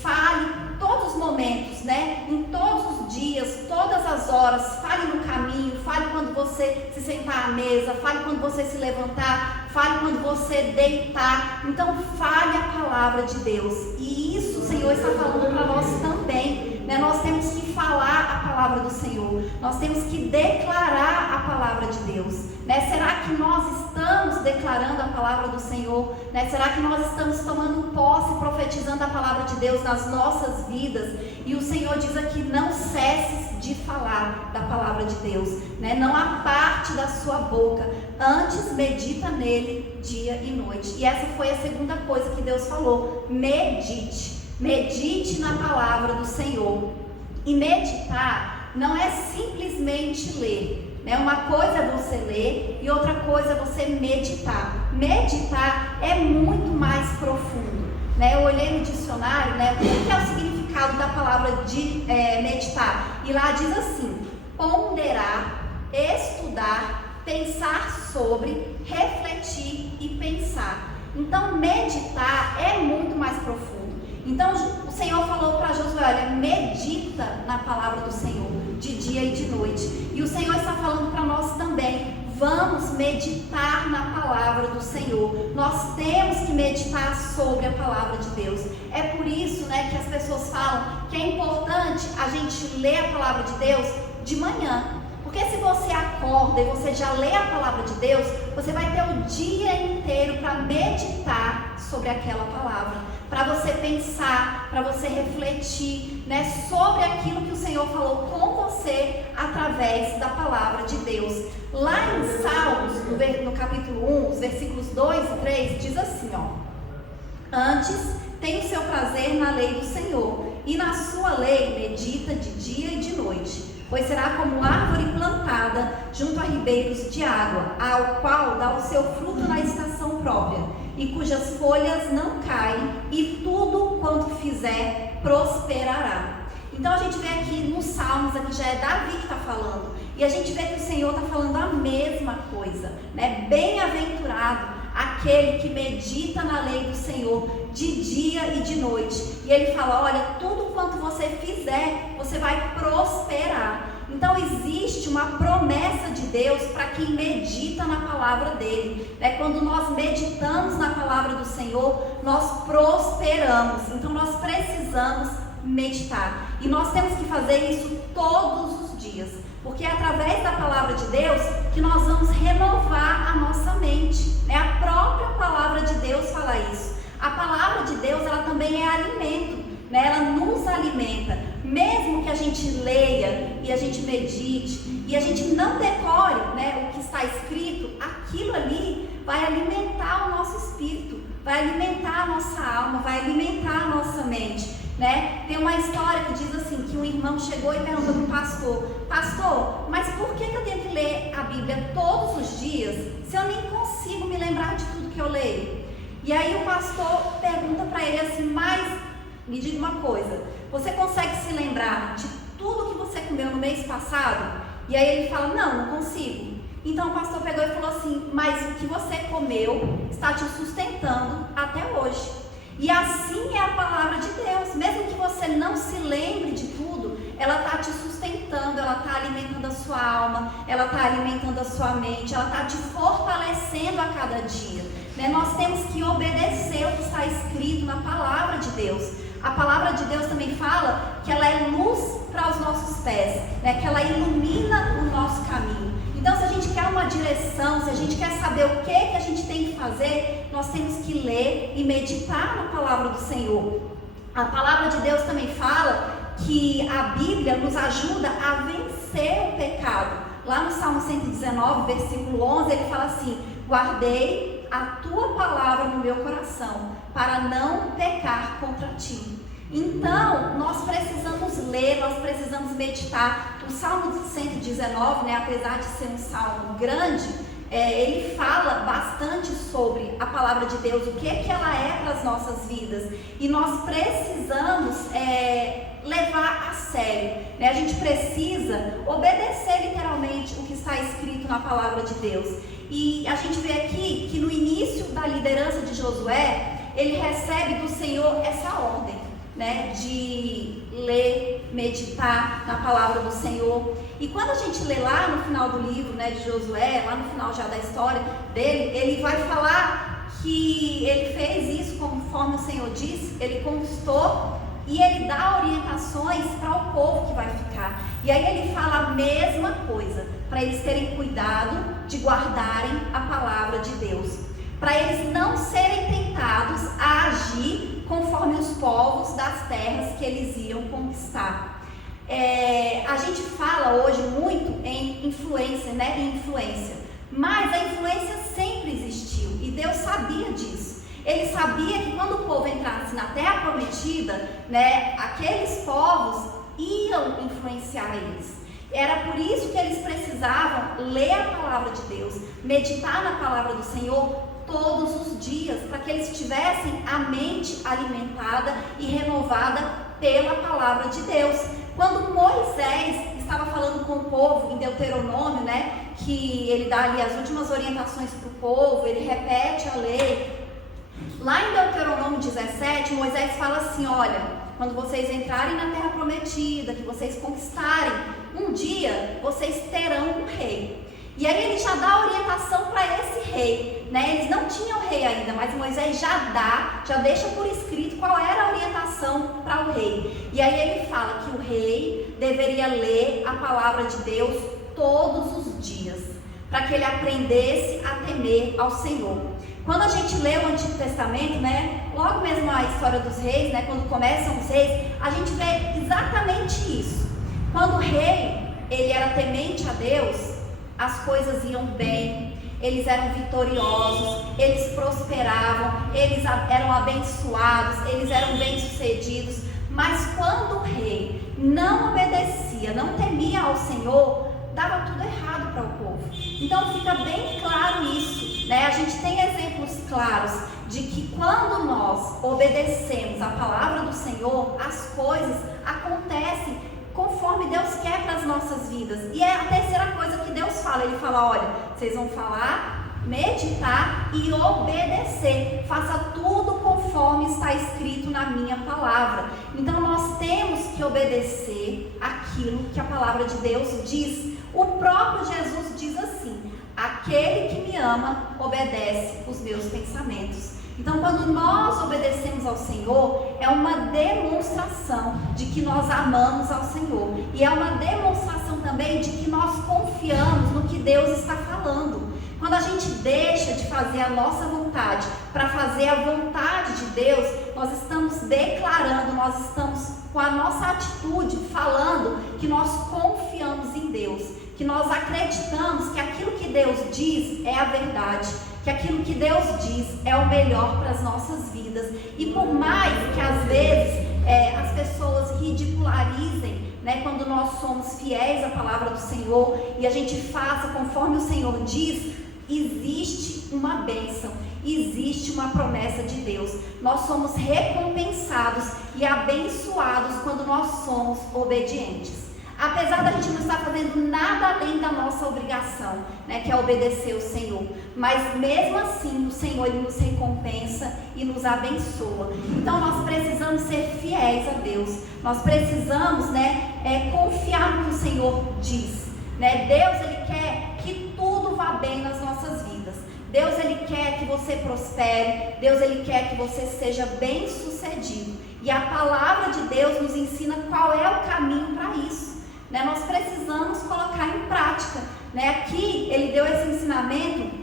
fale em todos os momentos, né? Em todos os dias, todas as horas, fale no caminho, fale quando você se sentar à mesa, fale quando você se levantar, fale quando você deitar. Então fale a palavra de Deus, e isso o Senhor está falando para nós também, né? Nós temos que falar a palavra do Senhor, nós temos que declarar a palavra de Deus, né? Será que nós estamos declarando a palavra do Senhor, né? Será que nós estamos tomando posse, profetizando a palavra de Deus nas nossas vidas? E o Senhor diz aqui: não cesses de falar da palavra de Deus, né? Não aparte da sua boca, antes medita nele dia e noite. E essa foi a segunda coisa que Deus falou: medite na palavra do Senhor. E meditar não é simplesmente ler, né? Uma coisa é você ler e outra coisa é você meditar. Meditar é muito mais profundo, né? Eu olhei no dicionário, né? O que é o significado da palavra de meditar? E lá diz assim: ponderar, estudar, pensar sobre, refletir e pensar. Então meditar é muito mais profundo. Então o Senhor falou para Josué: olha, medita na palavra do Senhor de dia e de noite. E o Senhor está falando para nós também: vamos meditar na palavra do Senhor. Nós temos que meditar sobre a palavra de Deus. É por isso, né, que as pessoas falam que é importante a gente ler a palavra de Deus de manhã. Porque se você acorda e você já lê a palavra de Deus, você vai ter o dia inteiro para meditar sobre aquela palavra, para você pensar, para você refletir, né, sobre aquilo que o Senhor falou com você através da palavra de Deus. Lá em Salmos, no capítulo 1, os versículos 2 e 3, diz assim, ó: antes tem o seu prazer na lei do Senhor, e na sua lei medita de dia e de noite, pois será como árvore plantada junto a ribeiros de água, ao qual dá o seu fruto na estação própria, e cujas folhas não caem, e tudo quanto fizer prosperará. Então a gente vê aqui nos Salmos, aqui já é Davi que está falando, e a gente vê que o Senhor está falando a mesma coisa, né? Bem-aventurado aquele que medita na lei do Senhor de dia e de noite. E ele fala, olha, tudo quanto você fizer, você vai prosperar. Então existe uma promessa de Deus para quem medita na palavra dele, né? Quando nós meditamos na palavra do Senhor, nós prosperamos. Então nós precisamos meditar, e nós temos que fazer isso todos os dias, porque é através da palavra de Deus que nós vamos renovar a nossa mente, né? A própria palavra de Deus fala isso. A palavra de Deus, ela também é alimento, né? Ela nos alimenta. Mesmo que a gente leia e a gente medite e a gente não decore, né, o que está escrito, aquilo ali vai alimentar o nosso espírito, vai alimentar a nossa alma, vai alimentar a nossa mente, né? Tem uma história que diz assim, que um irmão chegou e perguntou para o pastor: pastor, mas por que eu tenho que ler a Bíblia todos os dias se eu nem consigo me lembrar de tudo que eu leio? E aí o pastor pergunta para ele assim: mas me diga uma coisa, você consegue se lembrar de tudo que você comeu no mês passado? E aí ele fala: não consigo. Então o pastor pegou e falou assim: mas o que você comeu está te sustentando até hoje. E assim é a palavra de Deus. Mesmo que você não se lembre de tudo, ela está te sustentando, ela está alimentando a sua alma, ela está alimentando a sua mente, ela está te fortalecendo a cada dia, né? Nós temos que obedecer o que está escrito na palavra de Deus. A palavra de Deus também fala que ela é luz para os nossos pés, né? Que ela ilumina o nosso caminho. Então, se a gente quer uma direção, se a gente quer saber o que a gente tem que fazer, nós temos que ler e meditar na palavra do Senhor. A palavra de Deus também fala que a Bíblia nos ajuda a vencer o pecado. Lá no Salmo 119, versículo 11, ele fala assim: guardei a tua palavra no meu coração, para não pecar contra ti. Então, nós precisamos ler, nós precisamos meditar. O Salmo 119, né, apesar de ser um salmo grande, ele fala bastante sobre a palavra de Deus, o que ela é para as nossas vidas. E nós precisamos levar a sério, né? A gente precisa obedecer literalmente o que está escrito na palavra de Deus. E a gente vê aqui que no início da liderança de Josué, ele recebe do Senhor essa ordem, né, de ler, meditar na palavra do Senhor. E quando a gente lê lá no final do livro, né, de Josué, lá no final já da história dele, ele vai falar que ele fez isso conforme o Senhor disse, ele conquistou, e ele dá orientações para o povo que vai ficar. E aí ele fala a mesma coisa, para eles terem cuidado de guardarem a palavra de Deus, para eles não serem tentados a agir conforme os povos das terras que eles iam conquistar. A gente fala hoje muito em influência, né? Em influência, mas a influência sempre existiu e Deus sabia disso. Ele sabia que quando o povo entrasse na terra prometida, né, aqueles povos iam influenciar eles. Era por isso que eles precisavam ler a palavra de Deus, meditar na palavra do Senhor todos os dias, para que eles tivessem a mente alimentada e renovada pela palavra de Deus. Quando Moisés estava falando com o povo em Deuteronômio, né, que ele dá ali as últimas orientações para o povo, ele repete a lei. Lá em Deuteronômio 17, Moisés fala assim: olha, quando vocês entrarem na terra prometida, que vocês conquistarem, um dia vocês terão um rei. E aí ele já dá orientação para esse rei, né? Eles não tinham rei ainda, mas Moisés já deixa por escrito qual era a orientação para o rei. E aí ele fala que o rei deveria ler a palavra de Deus todos os dias, para que ele aprendesse a temer ao Senhor. Quando a gente lê o Antigo Testamento, né, logo mesmo a história dos reis, né, quando começam os reis, a gente vê exatamente isso. Quando o rei, ele era temente a Deus, as coisas iam bem, eles eram vitoriosos, eles prosperavam, eles eram abençoados, eles eram bem-sucedidos. Mas quando o rei não obedecia, não temia ao Senhor, dava tudo errado para o povo. Então fica bem claro isso, né? A gente tem exemplos claros de que quando nós obedecemos a palavra do Senhor, as coisas acontecem conforme Deus quer para as nossas vidas. E é a terceira coisa que Deus fala. Ele fala, olha, vocês vão falar, meditar e obedecer. Faça tudo conforme está escrito na minha palavra. Então nós temos que obedecer aquilo que a palavra de Deus diz. O próprio Jesus diz assim: aquele que me ama obedece os meus pensamentos. Então, quando nós obedecemos ao Senhor, é uma demonstração de que nós amamos ao Senhor. E é uma demonstração também de que nós confiamos no que Deus está falando. Quando a gente deixa de fazer a nossa vontade para fazer a vontade de Deus, nós estamos declarando, nós estamos com a nossa atitude falando que nós confiamos em Deus, que nós acreditamos que aquilo que Deus diz é a verdade, que aquilo que Deus diz é o melhor para as nossas vidas. E por mais que às vezes as pessoas ridicularizem, né, quando nós somos fiéis à palavra do Senhor e a gente faça conforme o Senhor diz, existe uma bênção, existe uma promessa de Deus. Nós somos recompensados e abençoados quando nós somos obedientes. Apesar da gente não estar fazendo nada além da nossa obrigação, né, que é obedecer o Senhor, mas mesmo assim o Senhor ele nos recompensa e nos abençoa. Então nós precisamos ser fiéis a Deus, nós precisamos, né, confiar no que o Senhor diz, né? Deus ele quer que tudo vá bem nas nossas vidas. Deus ele quer que você prospere, Deus ele quer que você seja bem sucedido. E a palavra de Deus nos ensina qual é o caminho para isso. Né, nós precisamos colocar em prática, né? Aqui ele deu esse ensinamento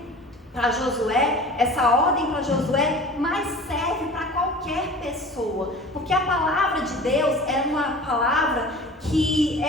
para Josué, essa ordem para Josué, mas serve para qualquer pessoa, porque a palavra de Deus é uma palavra que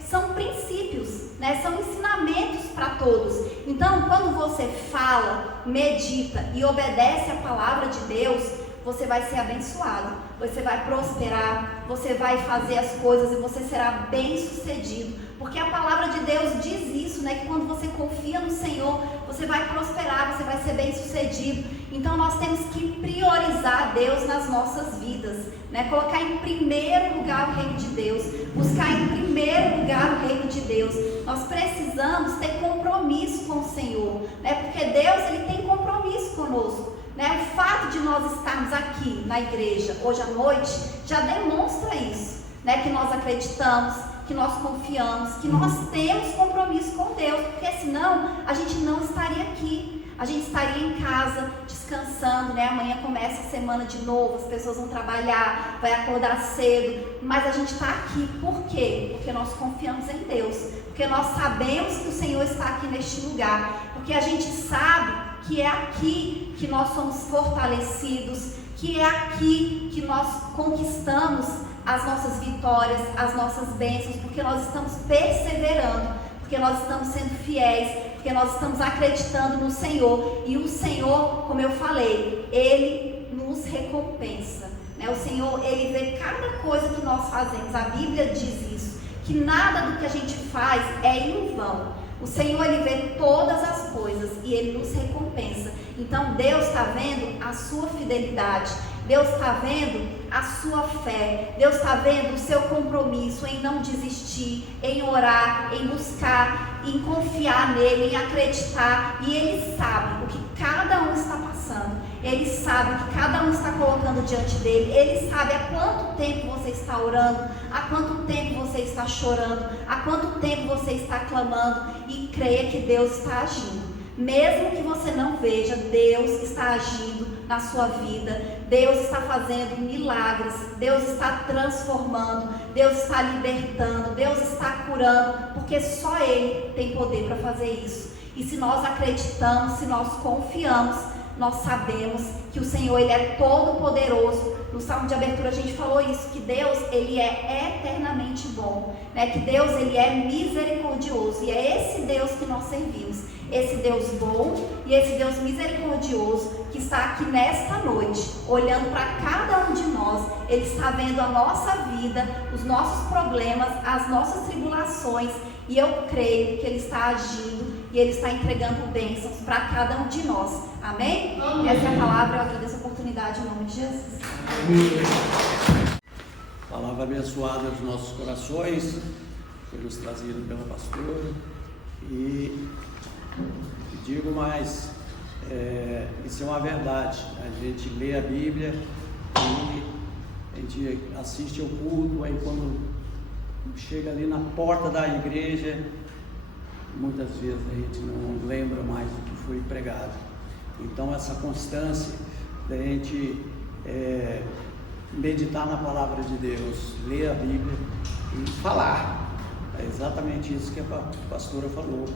são princípios, né? São ensinamentos para todos. Então, quando você fala, medita e obedece a palavra de Deus, você vai ser abençoado, você vai prosperar, você vai fazer as coisas e você será bem sucedido, porque a palavra de Deus diz isso, né? Que quando você confia no Senhor, você vai prosperar, você vai ser bem sucedido. Então nós temos que priorizar Deus nas nossas vidas, né? Colocar em primeiro lugar o reino de Deus, buscar em primeiro lugar o reino de Deus. Nós precisamos ter compromisso com o Senhor, né? Porque Deus ele tem compromisso conosco. Né? O fato de nós estarmos aqui na igreja hoje à noite já demonstra isso, né? Que nós acreditamos, que nós confiamos, que nós temos compromisso com Deus, porque senão a gente não estaria aqui, a gente estaria em casa descansando, né? Amanhã começa a semana de novo, as pessoas vão trabalhar, vai acordar cedo, mas a gente está aqui, por quê? Porque nós confiamos em Deus, porque nós sabemos que o Senhor está aqui neste lugar, porque a gente sabe que é aqui que nós somos fortalecidos, que é aqui que nós conquistamos as nossas vitórias, as nossas bênçãos, porque nós estamos perseverando, porque nós estamos sendo fiéis, porque nós estamos acreditando no Senhor, e o Senhor, como eu falei, Ele nos recompensa, né? O Senhor, Ele vê cada coisa que nós fazemos, a Bíblia diz isso, que nada do que a gente faz é em vão. O Senhor, Ele vê todas as coisas e Ele nos recompensa. Então Deus está vendo a sua fidelidade, Deus está vendo a sua fé, Deus está vendo o seu compromisso em não desistir, em orar, em buscar, em confiar nele, em acreditar. E Ele sabe o que cada um está passando, Ele sabe o que cada um está colocando diante dele, Ele sabe há quanto tempo você está orando, há quanto tempo você está chorando, há quanto tempo você está clamando, e creia que Deus está agindo. Mesmo que você não veja, Deus está agindo na sua vida, Deus está fazendo milagres, Deus está transformando, Deus está libertando, Deus está curando, porque só Ele tem poder para fazer isso. E se nós acreditamos, se nós confiamos, nós sabemos que o Senhor, Ele é todo poderoso. No salmo de abertura a gente falou isso, que Deus, Ele é eternamente bom, né? Que Deus, Ele é misericordioso, e é esse Deus que nós servimos, esse Deus bom e esse Deus misericordioso que está aqui nesta noite, olhando para cada um de nós. Ele está vendo a nossa vida, os nossos problemas, as nossas tribulações, e eu creio que Ele está agindo e Ele está entregando bênçãos para cada um de nós. Amém? Amém. Essa é a palavra, eu agradeço a oportunidade em nome de Jesus. Palavra abençoada dos nossos corações, foi nos trazido pela pastora, e digo mais, isso é uma verdade. A gente lê a Bíblia e a gente assiste ao culto, aí quando chega ali na porta da igreja, muitas vezes a gente não lembra mais do que foi pregado. Então essa constância da gente meditar na palavra de Deus, ler a Bíblia e falar, é exatamente isso que a pastora falou.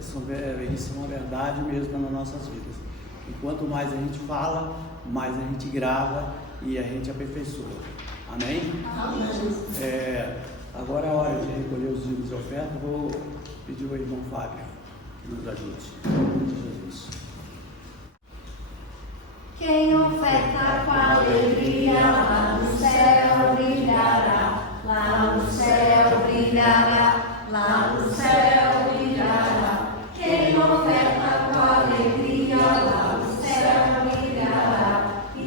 Isso é uma verdade mesmo nas nossas vidas. E quanto mais a gente fala, mais a gente grava e a gente aperfeiçoa. Amém? Amém. Agora é a hora de recolher os dízimos e ofertas. Vou pedir ao irmão Fábio que nos ajude. Em nome de Jesus. Quem oferta com alegria, lá no céu brilhará, lá no céu brilhará, lá no céu brilhará. Quem oferta com alegria, lá no céu brilhará, e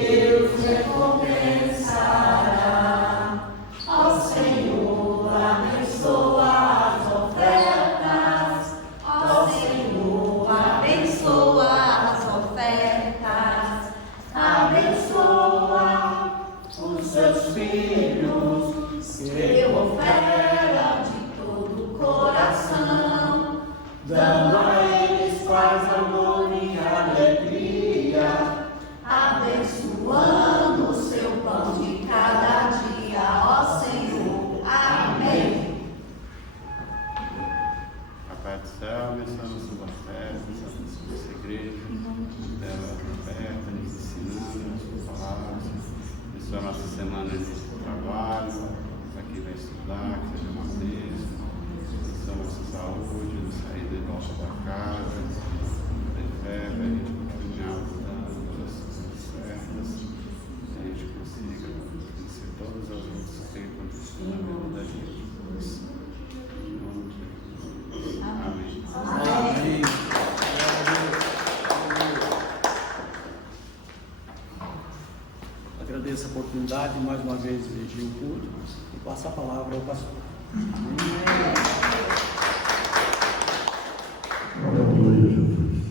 Deus recompensará. Ó Senhor, abençoa as ofertas, ó Senhor, abençoa as ofertas, abençoa os seus filhos, que ofertam de todo o coração, dando a eles paz, amor e alegria, abençoando o seu pão de cada dia, ó Senhor. Amém. Papai do céu, abençoando sua festa, abençoando sua igreja, dela aberta, nos ensinando a sua palavra, abençoa a nossa semana de trabalho, aqui vai estudar, que seja uma bênção, abençoa a nossa saúde, de saída e volta para casa, tem fé, para a gente continuar dando as coisas certas, que a gente consiga vencer todas as lutas que tem acontecido na vida da gente. Em nome de Jesus. Amém. Amém. Agradeço a oportunidade de mais uma vez dirigir o culto e passo a palavra ao pastor. Aleluia, Jesus.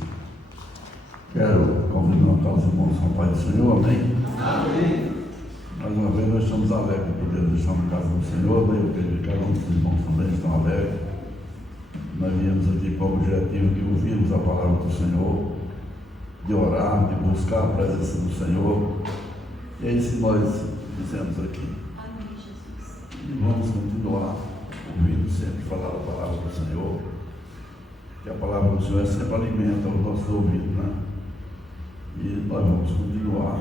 Quero cumprimentar os irmãos com a paz do Senhor, amém? Amém. Mais uma vez nós estamos alegres por poder estar na casa do Senhor, né? Eu creio que cada um dos irmãos também estão alegres. Nós viemos aqui com o objetivo de ouvirmos a palavra do Senhor, de orar, de buscar a presença do Senhor. E é isso que nós fizemos aqui. Amém, Jesus. E vamos continuar ouvindo sempre falar a palavra do Senhor, que a palavra do Senhor sempre alimenta os nossos ouvidos, né? E nós vamos continuar,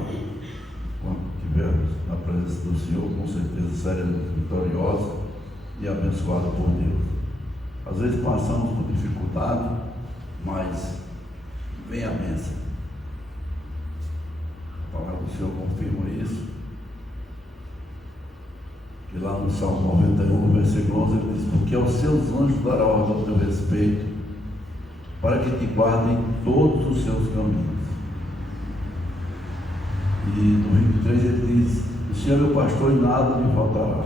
quando estivermos na presença do Senhor, com certeza seremos vitoriosos e abençoados por Deus. Às vezes passamos por dificuldade, mas vem a bênção. A palavra do Senhor confirma isso. E lá no Salmo 91, versículo 11, ele diz: porque aos seus anjos dará ordem ao teu respeito, para que te guardem todos os seus caminhos. E no 23 ele diz: o Senhor é meu pastor e nada me faltará.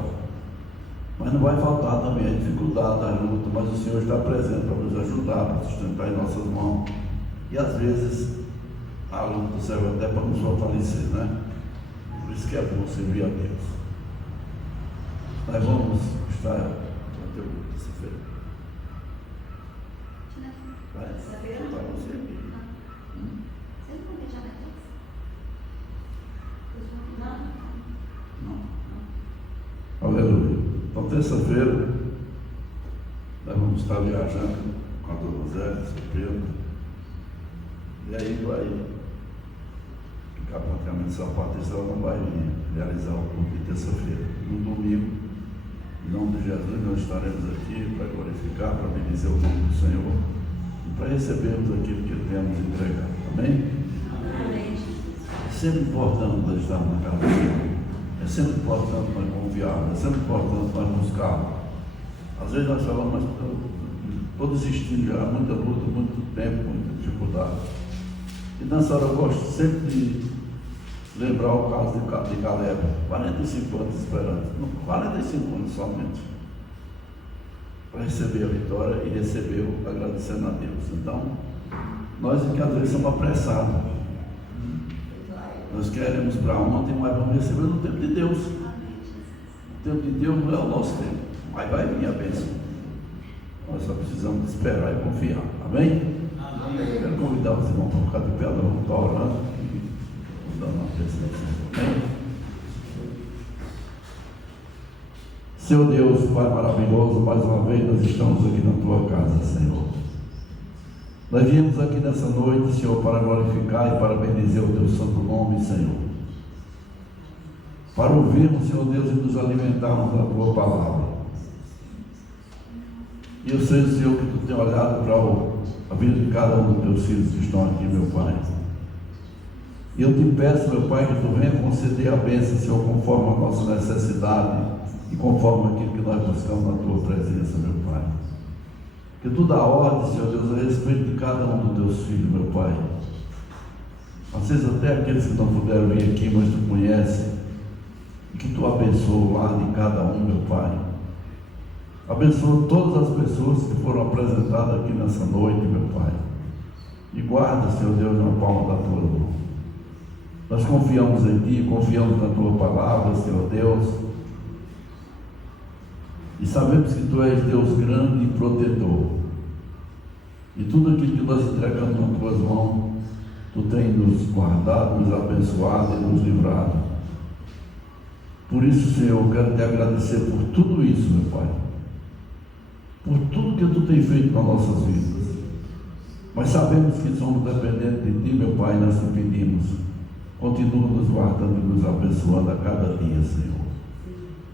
Mas não vai faltar também a dificuldade, a luta, mas o Senhor está presente para nos ajudar, para sustentar em nossas mãos. E às vezes a luta serve até para nos fortalecer, né? Por isso que é bom servir a Deus. Nós vamos estar até o terça-feira. Vai, para você aqui. Não. Aleluia. Então, terça-feira, nós vamos estar viajando com a dona Zé, seu Pedro. E aí vai ficar praticamente São Patrícia, ela não vai vir realizar o culto de terça-feira. No domingo, em nome de Jesus, nós estaremos aqui para glorificar, para bendizer o nome do Senhor e para recebermos aquilo que Ele tem a nos entregar. Amém? Amém. É sempre importante nós estarmos na casa do Senhor. É sempre importante nós confiarmos. É sempre importante nós buscarmos. Às vezes nós falamos, mas estou desistindo já, muita luta, muito tempo, muita dificuldade. E nessa hora eu gosto sempre de lembrar o caso de Caleb, 45 anos esperando, 45 anos somente, para receber a vitória e recebeu agradecendo a Deus. Então, nós que às vezes somos apressados, nós queremos para ontem, mas vamos receber no tempo de Deus. O tempo de Deus não é o nosso tempo, mas vai vir a bênção. Nós só precisamos esperar e confiar. Amém? Amém. Quero convidar os irmãos para ficar de pé, nós vamos estar orando e dando uma presença. Amém? Seu Deus, Pai maravilhoso, mais uma vez nós estamos aqui na Tua casa, Senhor. Nós viemos aqui nessa noite, Senhor, para glorificar e para bendizer o Teu santo nome, Senhor. Para ouvirmos, Senhor Deus, e nos alimentarmos da Tua palavra. E eu sei, Senhor, que Tu tem olhado para a vida de cada um dos Teus filhos que estão aqui, meu Pai. E eu te peço, meu Pai, que Tu venha conceder a bênção, Senhor, conforme a nossa necessidade e conforme aquilo que nós buscamos na Tua presença, meu Pai. Que Tu dá ordem, Senhor Deus, a respeito de cada um dos Teus filhos, meu Pai. Às vezes até aqueles que não puderam vir aqui, mas Tu conhece. E que Tu abençoe o lar de cada um, meu Pai. Abençoa todas as pessoas que foram apresentadas aqui nessa noite, meu Pai. E guarda, Senhor Deus, na palma da Tua mão. Nós confiamos em Ti, confiamos na Tua palavra, Senhor Deus. E sabemos que Tu és Deus grande e protetor. E tudo aquilo que nós entregamos nas Tuas mãos, Tu tens nos guardado, nos abençoado e nos livrado. Por isso, Senhor, eu quero Te agradecer por tudo isso, meu Pai. Por tudo que Tu tens feito nas nossas vidas. Mas sabemos que somos dependentes de Ti, meu Pai, e nós Te pedimos. Continua nos guardando e nos abençoando a cada dia, Senhor.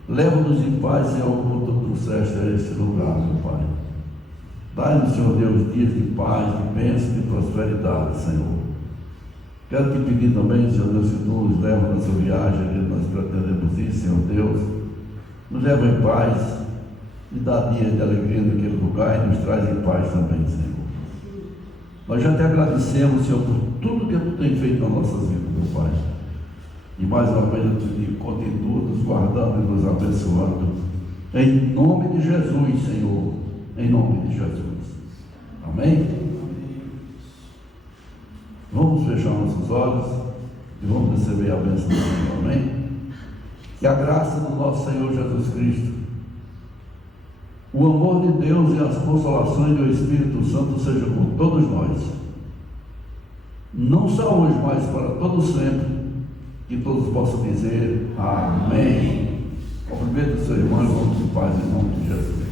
Leva-nos em paz, Senhor, como Tu trouxeste a este lugar, meu Pai. Dai-nos, Senhor Deus, dias de paz, de bênção e de prosperidade, Senhor. Quero Te pedir também, Senhor Deus, que Tu nos leva nessa viagem que nós pretendemos ir, Senhor Deus. Nos leva em paz e dá dias de alegria naquele lugar e nos traz em paz também, Senhor. Nós já Te agradecemos, Senhor, por tudo que Tu tem feito nas nossas vidas, meu Pai. E mais uma vez eu Te digo, continua nos guardando e nos abençoando. Em nome de Jesus, Senhor. Em nome de Jesus. Amém? Vamos fechar nossos olhos e vamos receber a bênção do Senhor. Amém? Que a graça do nosso Senhor Jesus Cristo, o amor de Deus e as consolações do Espírito Santo sejam com todos nós. Não só hoje, mas para todos sempre. Que todos possam dizer amém. Cumprimento o seu irmão e vamos em paz em nome de Jesus.